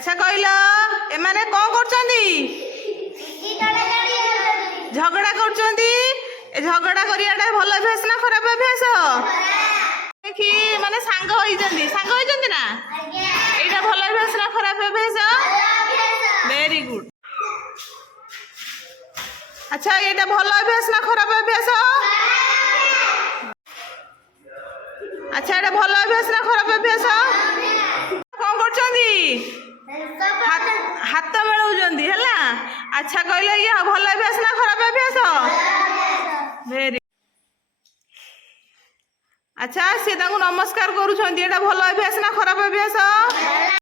अच्छा कहल एमाने कौन करछंदी झगड़ा करछंदी झगड़ा करियाटा भल अभ्यास ना खराब अभ्यास देखी माने सांग होइछंदी ना एटा भल अभ्यास ना खराब अभ्यास वेरी गुड अच्छा एटा भल अभ्यास ना खराब अभ्यास अच्छा एटा भल अभ्यास ना खराब अभ्यास कौन करछंदी हाथ मेलौछंदी हैला अच्छा कहले ये भल अभ्यास ना खराब अभ्यास वेरी अच्छा से नमस्कार करूछंदी एटा भल अभ्यास ना खराब अभ्यास